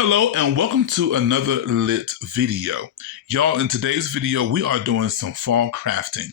Hello and welcome to another lit video. Y'all, in today's video, we are doing some fall crafting.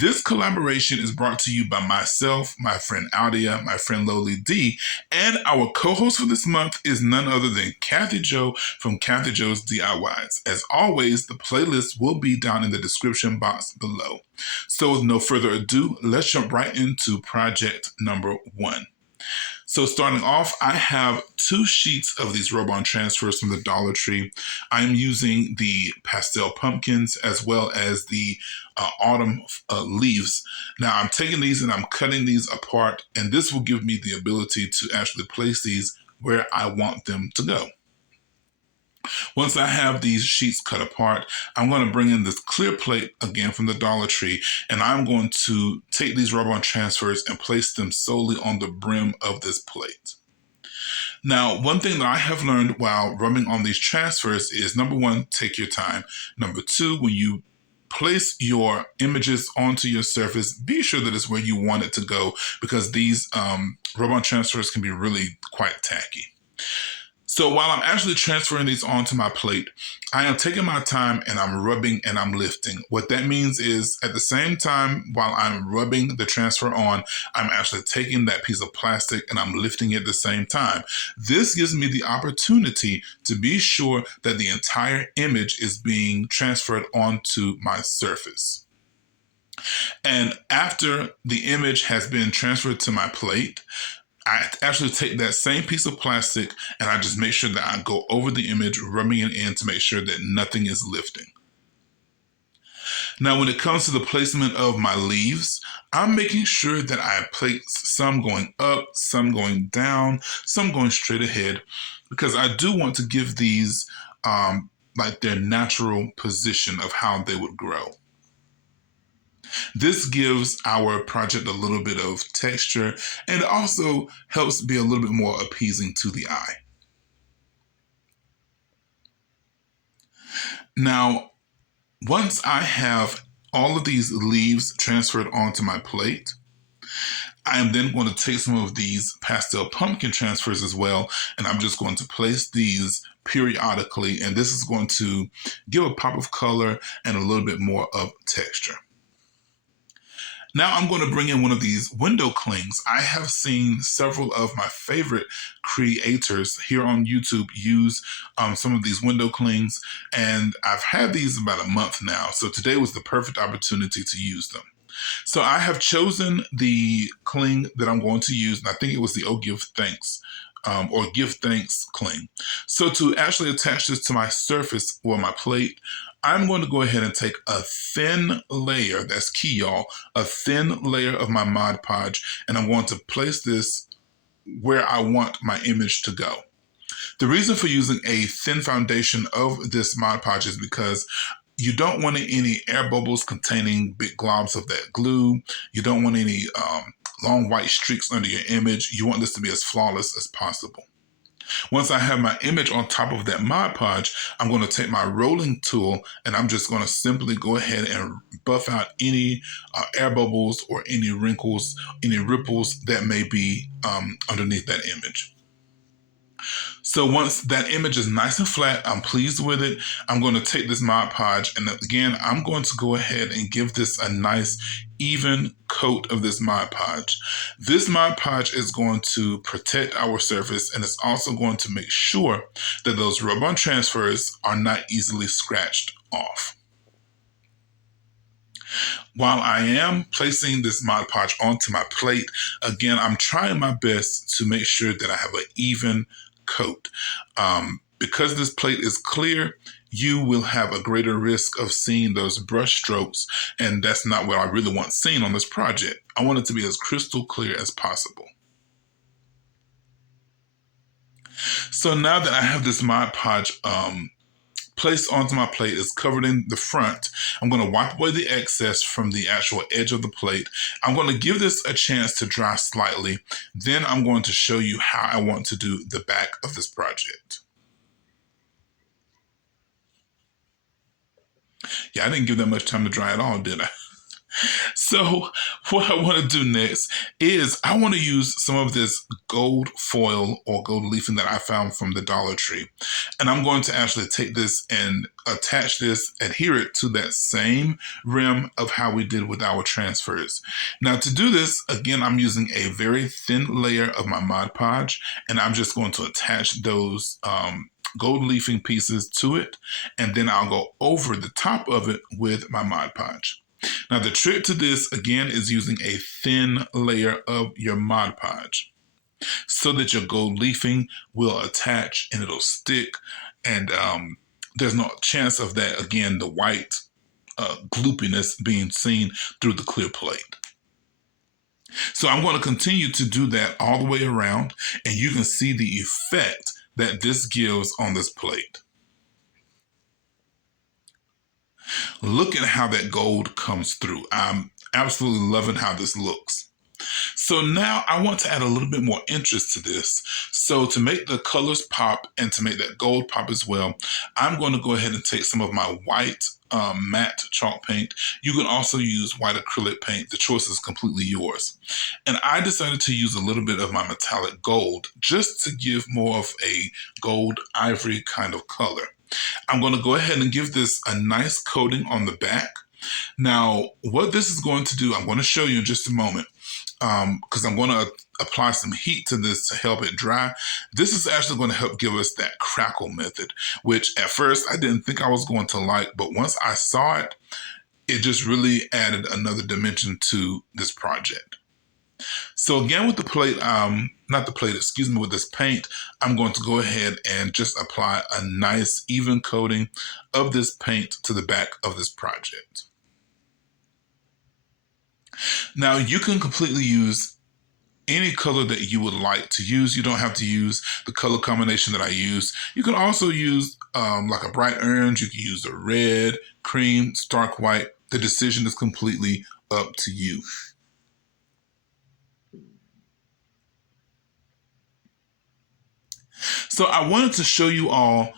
This collaboration is brought to you by myself, my friend Aldia, my friend Loli D, and our co-host for this month is none other than Kathy Jo from Kathy Jo's DIYs. As always, the playlist will be down in the description box below. So with no further ado, let's jump right into project number 1. So starting off, I have 2 sheets of these rub-on transfers from the Dollar Tree. I'm using the pastel pumpkins as well as the autumn leaves. Now I'm taking these and I'm cutting these apart, and this will give me the ability to actually place these where I want them to go. Once I have these sheets cut apart, I'm going to bring in this clear plate again from the Dollar Tree, and I'm going to take these rub-on transfers and place them solely on the brim of this plate. Now, one thing that I have learned while rubbing on these transfers is, number 1, take your time. Number 2, when you place your images onto your surface, be sure that it's where you want it to go, because these rub-on transfers can be really quite tacky. So while I'm actually transferring these onto my plate, I am taking my time and I'm rubbing and I'm lifting. What that means is, at the same time while I'm rubbing the transfer on, I'm actually taking that piece of plastic and I'm lifting it at the same time. This gives me the opportunity to be sure that the entire image is being transferred onto my surface. And after the image has been transferred to my plate, I actually take that same piece of plastic and I just make sure that I go over the image, rubbing it in to make sure that nothing is lifting. Now, when it comes to the placement of my leaves, I'm making sure that I place some going up, some going down, some going straight ahead, because I do want to give these like their natural position of how they would grow. This gives our project a little bit of texture and also helps be a little bit more appeasing to the eye. Now, once I have all of these leaves transferred onto my plate, I am then going to take some of these pastel pumpkin transfers as well, and I'm just going to place these periodically, and this is going to give a pop of color and a little bit more of texture. Now I'm going to bring in one of these window clings. I have seen several of my favorite creators here on YouTube use some of these window clings, and I've had these about a month now, so today was the perfect opportunity to use them. So I have chosen the cling that I'm going to use, and I think it was the Oh Give Thanks or Give Thanks cling. So to actually attach this to my surface or my plate, I'm going to go ahead and take a thin layer, that's key y'all, a thin layer of my Mod Podge, and I'm going to place this where I want my image to go. The reason for using a thin foundation of this Mod Podge is because you don't want any air bubbles containing big globs of that glue. You don't want any long white streaks under your image. You want this to be as flawless as possible. Once I have my image on top of that Mod Podge, I'm going to take my rolling tool and I'm just going to simply go ahead and buff out any air bubbles or any wrinkles, any ripples that may be underneath that image. So once that image is nice and flat, I'm pleased with it, I'm going to take this Mod Podge and again, I'm going to go ahead and give this a nice even coat of this Mod Podge. This Mod Podge is going to protect our surface, and it's also going to make sure that those rub-on transfers are not easily scratched off. While I am placing this Mod Podge onto my plate, again, I'm trying my best to make sure that I have an even coat. Because this plate is clear, you will have a greater risk of seeing those brush strokes, and that's not what I really want seen on this project. I want it to be as crystal clear as possible. So now that I have this Mod Podge placed onto my plate, is covered in the front, I'm going to wipe away the excess from the actual edge of the plate. I'm going to give this a chance to dry slightly. Then I'm going to show you how I want to do the back of this project. Yeah, I didn't give that much time to dry at all, did I? So what I want to do next is I want to use some of this gold foil or gold leafing that I found from the Dollar Tree. And I'm going to actually take this and attach this, adhere it to that same rim of how we did with our transfers. Now to do this, again, I'm using a very thin layer of my Mod Podge, and I'm just going to attach those gold leafing pieces to it, and then I'll go over the top of it with my Mod Podge. Now the trick to this, again, is using a thin layer of your Mod Podge so that your gold leafing will attach and it'll stick, and there's no chance of that, again, the white gloopiness being seen through the clear plate. So I'm going to continue to do that all the way around, and you can see the effect that this gives on this plate. Look at how that gold comes through. I'm absolutely loving how this looks. So now I want to add a little bit more interest to this. So to make the colors pop and to make that gold pop as well, I'm going to go ahead and take some of my white matte chalk paint. You can also use white acrylic paint. The choice is completely yours. And I decided to use a little bit of my metallic gold just to give more of a gold ivory kind of color. I'm going to go ahead and give this a nice coating on the back. Now, what this is going to do, I'm going to show you in just a moment, because I'm going to apply some heat to this to help it dry. This is actually going to help give us that crackle method, which at first I didn't think I was going to like, but once I saw it, it just really added another dimension to this project. So again, with the plate, with this paint, I'm going to go ahead and just apply a nice even coating of this paint to the back of this project. Now you can completely use any color that you would like to use. You don't have to use the color combination that I use. You can also use like a bright orange. You can use a red, cream, stark white. The decision is completely up to you. So I wanted to show you all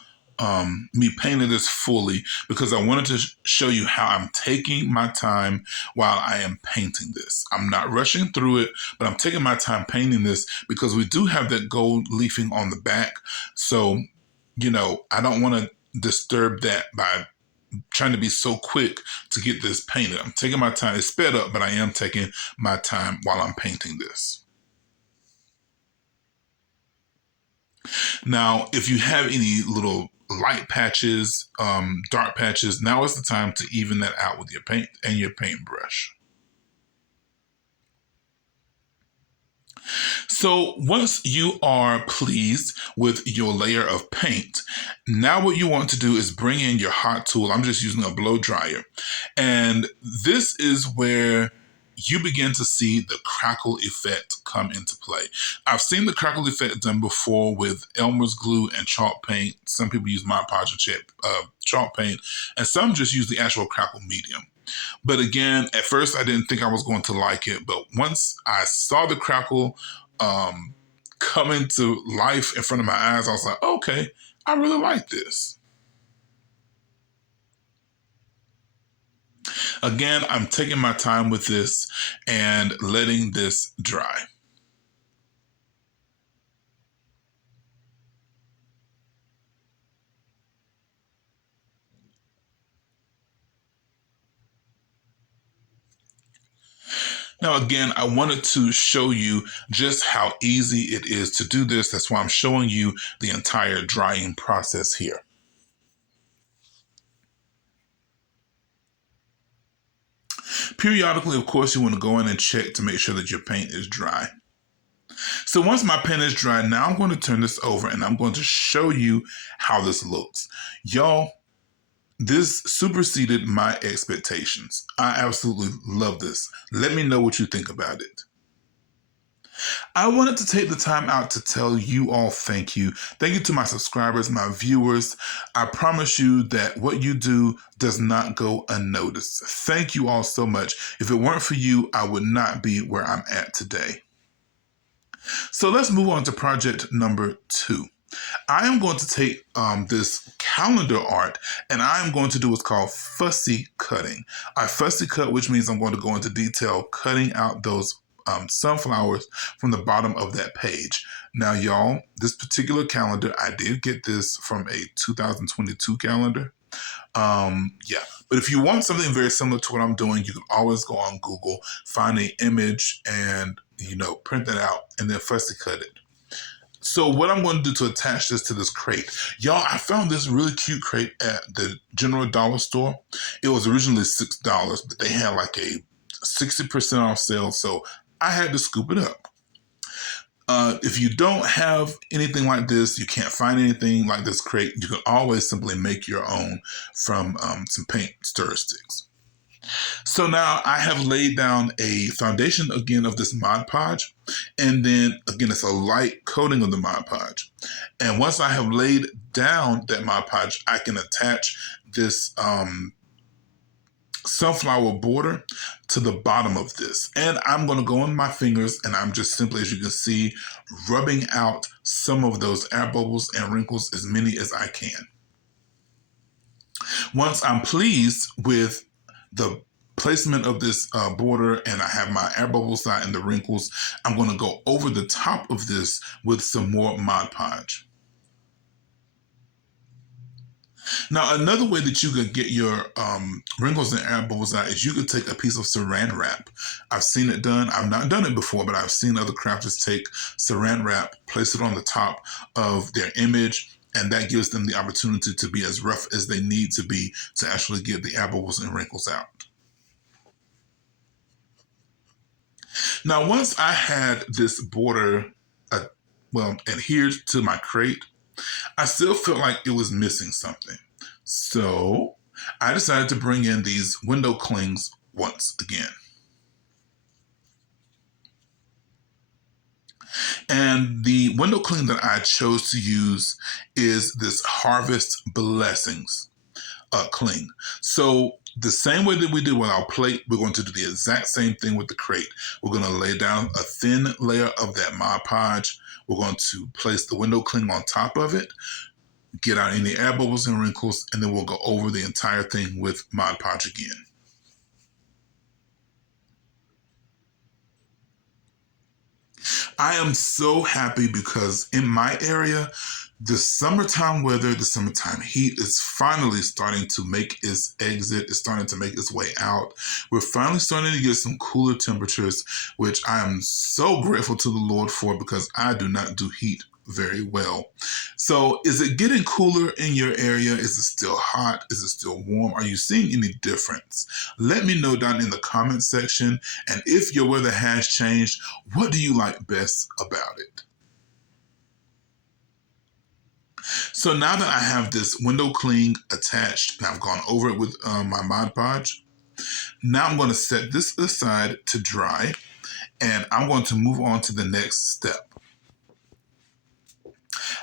me painting this fully because I wanted to show you how I'm taking my time while I am painting this. I'm not rushing through it, but I'm taking my time painting this because we do have that gold leafing on the back. So, you know, I don't want to disturb that by trying to be so quick to get this painted. I'm taking my time. It's sped up, but I am taking my time while I'm painting this. Now, if you have any little light patches, dark patches, now is the time to even that out with your paint and your paintbrush. So once you are pleased with your layer of paint, now what you want to do is bring in your hot tool. I'm just using a blow dryer. And this is where you begin to see the crackle effect come into play. I've seen the crackle effect done before with Elmer's glue and chalk paint. Some people use Mod Podge and chalk paint, and some just use the actual crackle medium. But again, at first I didn't think I was going to like it, but once I saw the crackle come into life in front of my eyes, I was like, okay, I really like this. Again, I'm taking my time with this and letting this dry. Now, again, I wanted to show you just how easy it is to do this. That's why I'm showing you the entire drying process here. Periodically, of course, you want to go in and check to make sure that your paint is dry. So once my paint is dry, now I'm going to turn this over and I'm going to show you how this looks. Y'all, this superseded my expectations. I absolutely love this. Let me know what you think about it. I wanted to take the time out to tell you all thank you. Thank you to my subscribers, my viewers. I promise you that what you do does not go unnoticed. Thank you all so much. If it weren't for you, I would not be where I'm at today. So let's move on to project number 2. I am going to take this calendar art, and I'm going to do what's called fussy cutting. I fussy cut, which means I'm going to go into detail cutting out those sunflowers from the bottom of that page. Now, y'all, this particular calendar, I did get this from a 2022 calendar. Yeah, but if you want something very similar to what I'm doing, you can always go on Google, find an image, and print that out and then fussy cut it. So what I'm going to do to attach this to this crate, y'all, I found this really cute crate at the General Dollar Store. It was originally $6, but they had like a 60% off sale, so I had to scoop it up. If you don't have anything like this, you can't find anything like this crate, you can always simply make your own from some paint stir sticks. So now I have laid down a foundation again of this Mod Podge, and then again it's a light coating of the Mod Podge. And once I have laid down that Mod Podge, I can attach this sunflower border to the bottom of this. And I'm going to go on my fingers and I'm just simply, as you can see, rubbing out some of those air bubbles and wrinkles, as many as I can. Once I'm pleased with the placement of this border and I have my air bubbles out and the wrinkles, I'm going to go over the top of this with some more Mod Podge. Now, another way that you could get your wrinkles and air bubbles out is you could take a piece of saran wrap. I've seen it done. I've not done it before, but I've seen other crafters take saran wrap, place it on the top of their image, and that gives them the opportunity to be as rough as they need to be to actually get the air bubbles and wrinkles out. Now, once I had this border, adhered to my crate, I still felt like it was missing something. So I decided to bring in these window clings once again. And the window cling that I chose to use is this Harvest Blessings cling. So the same way that we did with our plate, we're going to do the exact same thing with the crate. We're going to lay down a thin layer of that Mod Podge. We're going to place the window cling on top of it, get out any air bubbles and wrinkles, and then we'll go over the entire thing with Mod Podge again. I am so happy because in my area, the summertime weather, the summertime heat is finally starting to make its exit. It's starting to make its way out. We're finally starting to get some cooler temperatures, which I am so grateful to the Lord for because I do not do heat very well. So is it getting cooler in your area? Is it still hot? Is it still warm? Are you seeing any difference? Let me know down in the comment section. And if your weather has changed, what do you like best about it? So now that I have this window cling attached and I've gone over it with my Mod Podge, now I'm going to set this aside to dry and I'm going to move on to the next step.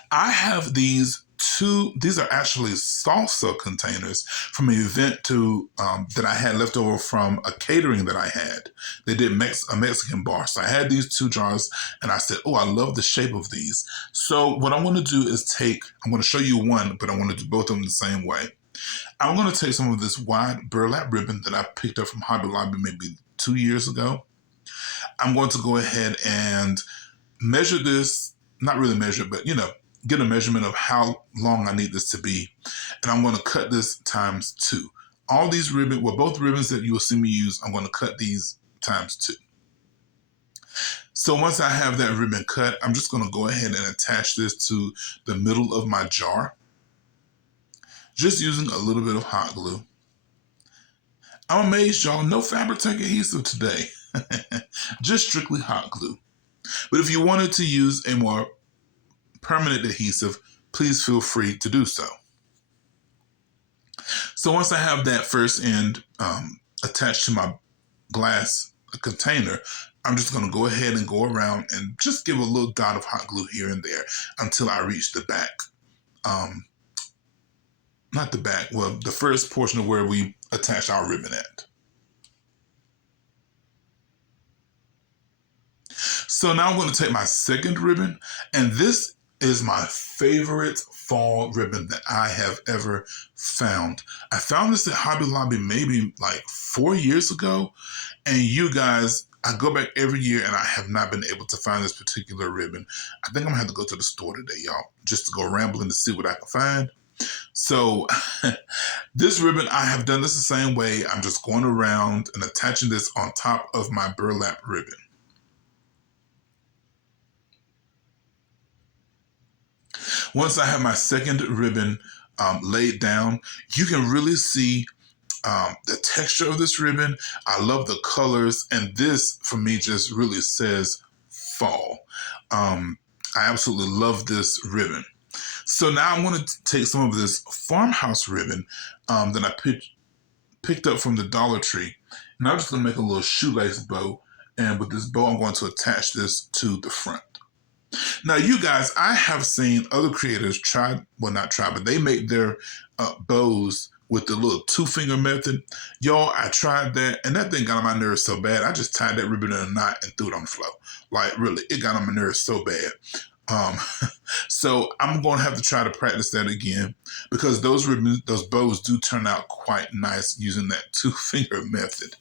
I have these are actually salsa containers from an event that I had left over from a catering that I had. They did a Mexican bar. So I had these 2 jars and I said, oh, I love the shape of these. So what I'm going to do is I'm going to show you one, but I want to do both of them the same way. I'm going to take some of this wide burlap ribbon that I picked up from Hobby Lobby maybe 2 years ago. I'm going to go ahead and measure this, not really measure, but get a measurement of how long I need this to be. And I'm going to cut this times 2. All these ribbons, both ribbons that you will see me use, I'm going to cut these times 2. So once I have that ribbon cut, I'm just going to go ahead and attach this to the middle of my jar, just using a little bit of hot glue. I'm amazed, y'all, no Fabri-Tac adhesive today, just strictly hot glue. But if you wanted to use a more permanent adhesive, please feel free to do so. So once I have that first end attached to my glass container, I'm just going to go ahead and go around and just give a little dot of hot glue here and there until I reach the back. Not the back, the first portion of where we attach our ribbon at. So now I'm going to take my second ribbon, and this is my favorite fall ribbon that I have ever found. I found this at Hobby Lobby maybe like 4 years ago. And you guys, I go back every year and I have not been able to find this particular ribbon. I think I'm gonna have to go to the store today, y'all, just to go rambling to see what I can find. So this ribbon, I have done this the same way. I'm just going around and attaching this on top of my burlap ribbon. Once I have my second ribbon laid down, you can really see the texture of this ribbon. I love the colors, and this for me just really says fall. I absolutely love this ribbon. So now I want to take some of this farmhouse ribbon that I picked up from the Dollar Tree, and I'm just going to make a little shoelace bow. And with this bow, I'm going to attach this to the front. Now, you guys, I have seen other creators try, well, not try, but they make their bows with the little two-finger method. Y'all, I tried that, and that thing got on my nerves so bad, I just tied that ribbon in a knot and threw it on the floor. Like, really, it got on my nerves so bad. Um, so I'm going to have to try to practice that again, because those bows do turn out quite nice using that two-finger method.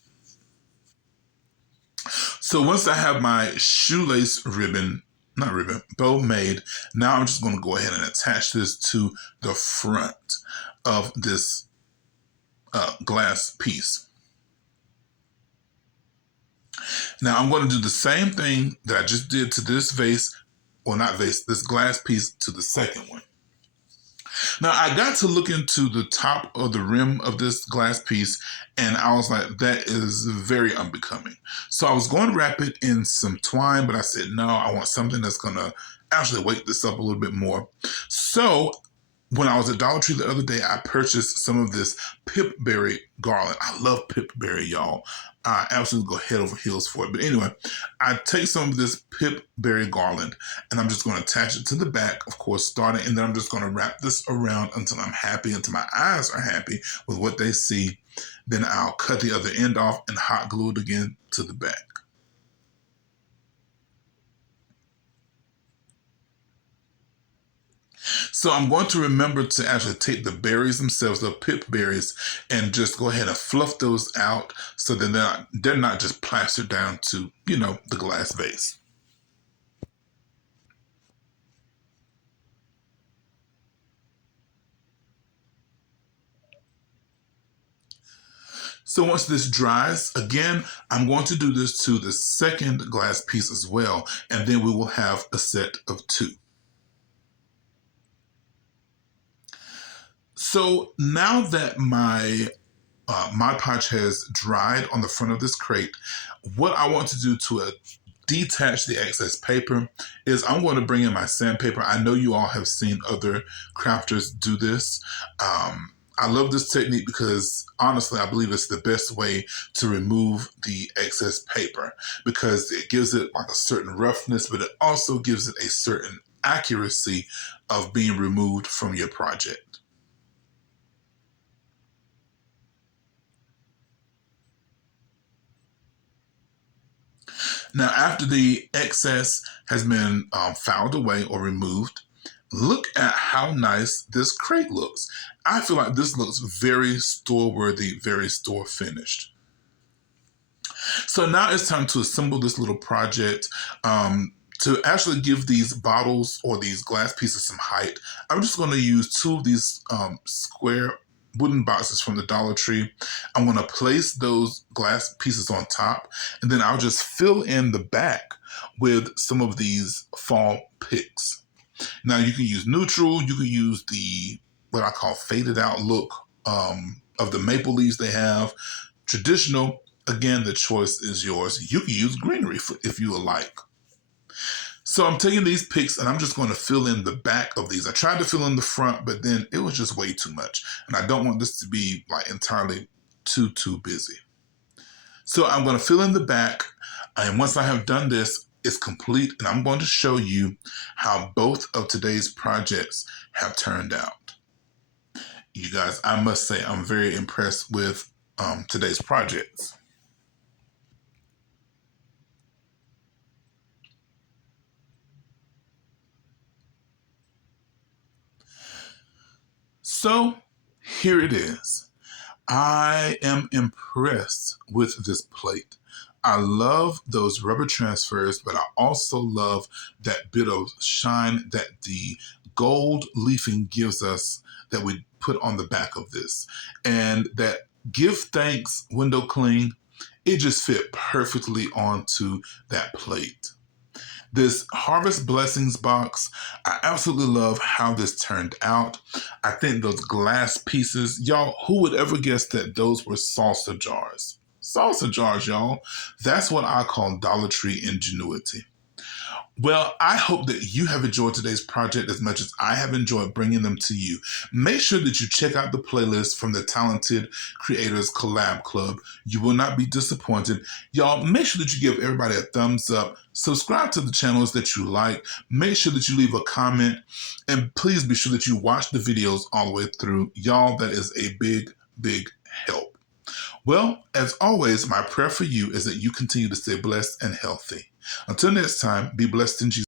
So once I have my shoelace bow made, now I'm just going to go ahead and attach this to the front of this glass piece. Now I'm going to do the same thing that I just did to this vase, well, not vase, this glass piece to the second one. Now I got to look into the top of the rim of this glass piece, and I was like, that is very unbecoming. So I was going to wrap it in some twine, but I said, no, I want something that's going to actually weight this up a little bit more. So when I was at Dollar Tree the other day, I purchased some of this pipberry garland. I love pipberry, y'all. I absolutely go head over heels for it. But anyway, I take some of this pipberry garland and I'm just going to attach it to the back, of course, starting, and then I'm just going to wrap this around until I'm happy, until my eyes are happy with what they see. Then I'll cut the other end off and hot glue it again to the back. So I'm going to remember to actually take the berries themselves, the pip berries, and just go ahead and fluff those out so that they're not just plastered down to, the glass vase. So once this dries, again, I'm going to do this to the second glass piece as well, and then we will have a set of two. So now that my Mod Podge has dried on the front of this crate, what I want to do to detach the excess paper is I'm going to bring in my sandpaper. I know you all have seen other crafters do this. I love this technique because honestly, I believe it's the best way to remove the excess paper, because it gives it like a certain roughness, but it also gives it a certain accuracy of being removed from your project. Now, after the excess has been filed away or removed, look at how nice this crate looks. I feel like this looks very store worthy, very store finished. So now it's time to assemble this little project. To actually give these bottles or these glass pieces some height, I'm just going to use two of these square wooden boxes from the Dollar Tree. I'm going to place those glass pieces on top, and then I'll just fill in the back with some of these fall picks. Now you can use neutral, you can use the what I call faded out look of the maple leaves they have. Traditional, again, the choice is yours. You can use greenery if you would like. So I'm taking these picks and I'm just going to fill in the back of these. I tried to fill in the front, but then it was just way too much. And I don't want this to be like entirely too busy. So I'm going to fill in the back. And once I have done this, it's complete. And I'm going to show you how both of today's projects have turned out. You guys, I must say, I'm very impressed with today's projects. So here it is. I am impressed with this plate. I love those rubber transfers, but I also love that bit of shine that the gold leafing gives us that we put on the back of this. And that give thanks window cling, it just fit perfectly onto that plate. This Harvest Blessings box, I absolutely love how this turned out. I think those glass pieces, y'all, who would ever guess that those were salsa jars? Salsa jars, y'all. That's what I call Dollar Tree ingenuity. Well, I hope that you have enjoyed today's project as much as I have enjoyed bringing them to you. Make sure that you check out the playlist from the Talented Creators Collab Club. You will not be disappointed. Y'all, make sure that you give everybody a thumbs up. Subscribe to the channels that you like. Make sure that you leave a comment. And please be sure that you watch the videos all the way through. Y'all, that is a big, big help. Well, as always, my prayer for you is that you continue to stay blessed and healthy. Until next time, be blessed in Jesus.